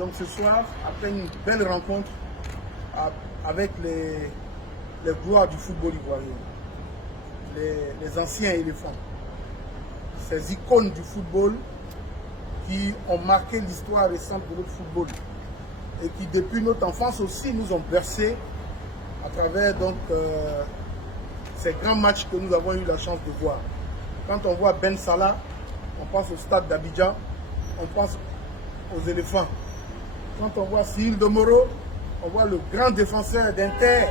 Donc ce soir, après une belle rencontre avec les gloires du football ivoirien, les anciens éléphants, ces icônes du football qui ont marqué l'histoire récente de notre football et qui depuis notre enfance aussi nous ont bercés à travers donc ces grands matchs que nous avons eu la chance de voir. Quand on voit Ben Salah, on pense au stade d'Abidjan, on pense aux éléphants. Quand on voit Cyril Domoro, on voit le grand défenseur d'Inter,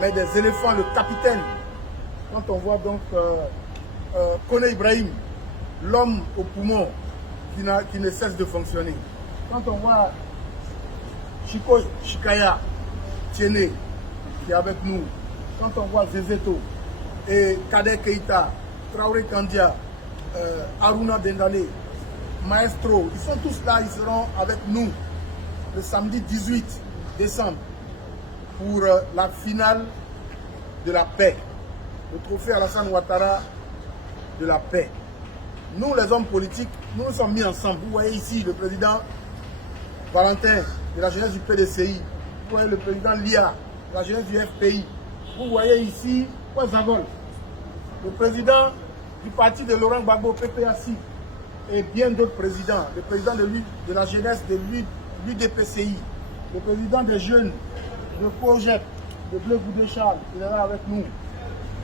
mais des éléphants, le capitaine. Quand on voit donc Kone Ibrahim, l'homme au poumon qui ne cesse de fonctionner. Quand on voit Chiko Chikaya Tiene qui est avec nous, quand on voit Zezeto et Kader Keita, Traoré Kandia, Aruna Dendale, Maestro, ils sont tous là, ils seront avec nous le samedi 18 décembre pour la finale de la paix, le trophée Alassane Ouattara de la paix. Nous, les hommes politiques, nous nous sommes mis ensemble. Vous voyez ici le président Valentin de la jeunesse du PDCI, vous voyez le président Lia de la jeunesse du FPI, vous voyez ici Zagol, le président du parti de Laurent Gbagbo, PPAC, et bien d'autres présidents, le président de la jeunesse de l'UDPCI, le président des jeunes de Project, de Bleu Goudé Charles, il est là avec nous.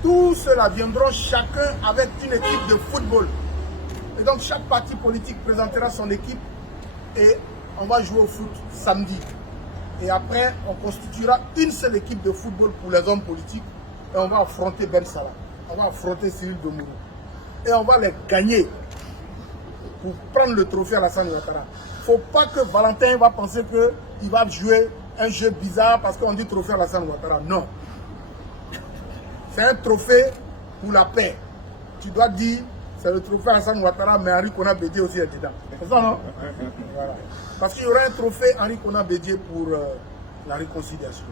Tous ceux-là viendront chacun avec une équipe de football. Et donc chaque parti politique présentera son équipe et on va jouer au foot samedi. Et après, on constituera une seule équipe de football pour les hommes politiques et on va affronter Ben Salah, on va affronter Cyril Domoro. Et on va les gagner pour prendre le trophée à Alassane Ouattara. Il ne faut pas que Valentin va penser qu'il va jouer un jeu bizarre parce qu'on dit trophée à Alassane Ouattara. Non. C'est un trophée pour la paix. Tu dois dire, c'est le trophée à Alassane Ouattara, mais Henri Konan Bédié aussi est dedans. C'est ça, non? Voilà. Parce qu'il y aura un trophée Henri Konan Bédié pour la réconciliation.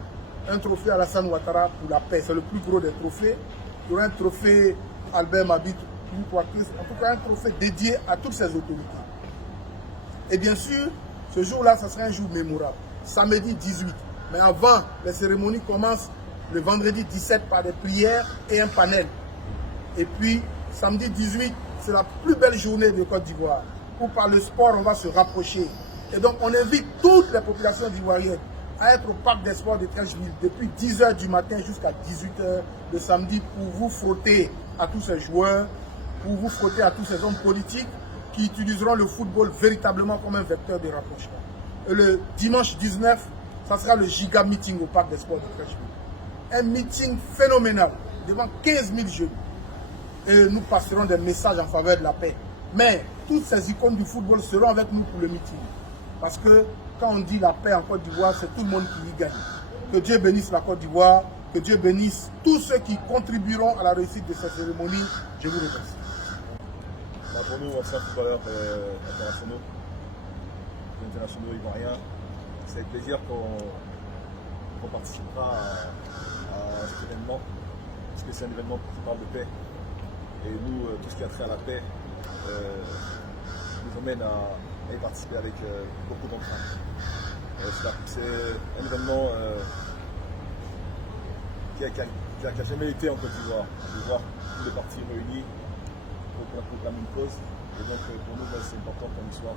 Un trophée à Alassane Ouattara pour la paix. C'est le plus gros des trophées. Il y aura un trophée Albert Mabit, en tout cas un trophée dédié à toutes ces autorités. Et bien sûr, ce jour-là, ça sera un jour mémorable. Samedi 18. Mais avant, les cérémonies commencent le vendredi 17 par des prières et un panel. Et puis, samedi 18, c'est la plus belle journée de Côte d'Ivoire. Où par le sport, on va se rapprocher. Et donc, on invite toutes les populations ivoiriennes à être au parc des sports de Treichville depuis 10 h du matin jusqu'à 18 h le samedi pour vous frotter à tous ces joueurs, pour vous frotter à tous ces hommes politiques qui utiliseront le football véritablement comme un vecteur de rapprochement. Et le dimanche 19, ça sera le giga meeting au parc des sports de Treichville. Un meeting phénoménal devant 15 000 jeunes. Et nous passerons des messages en faveur de la paix. Mais toutes ces icônes du football seront avec nous pour le meeting. Parce que quand on dit la paix en Côte d'Ivoire, c'est tout le monde qui y gagne. Que Dieu bénisse la Côte d'Ivoire, que Dieu bénisse tous ceux qui contribueront à la réussite de cette cérémonie. Je vous remercie. Pour nous, anciens footballeurs internationaux ivoiriens, c'est avec plaisir qu'on participera à cet événement, parce que c'est un événement qui parle de paix. Et nous, tout ce qui a trait à la paix nous emmène à y participer avec beaucoup d'entrain. C'est un événement qui n'a jamais été en Côte d'Ivoire, de voir tous les partis réunis pour la même cause. Et donc pour nous, c'est important comme histoire.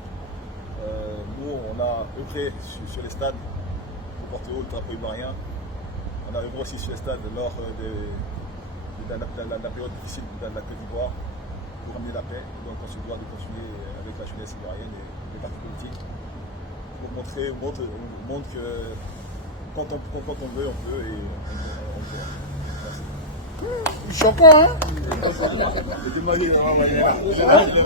Nous, on a œuvré sur les stades pour porter haut le drapeau ivoirien. On a œuvré aussi sur les stades lors de la période difficile de la Côte d'Ivoire pour ramener la paix. Donc on se doit de continuer avec la jeunesse ivoirienne et les partis politiques pour montrer au monde que quand on veut, on peut et on peut. Merci. Choquant, hein?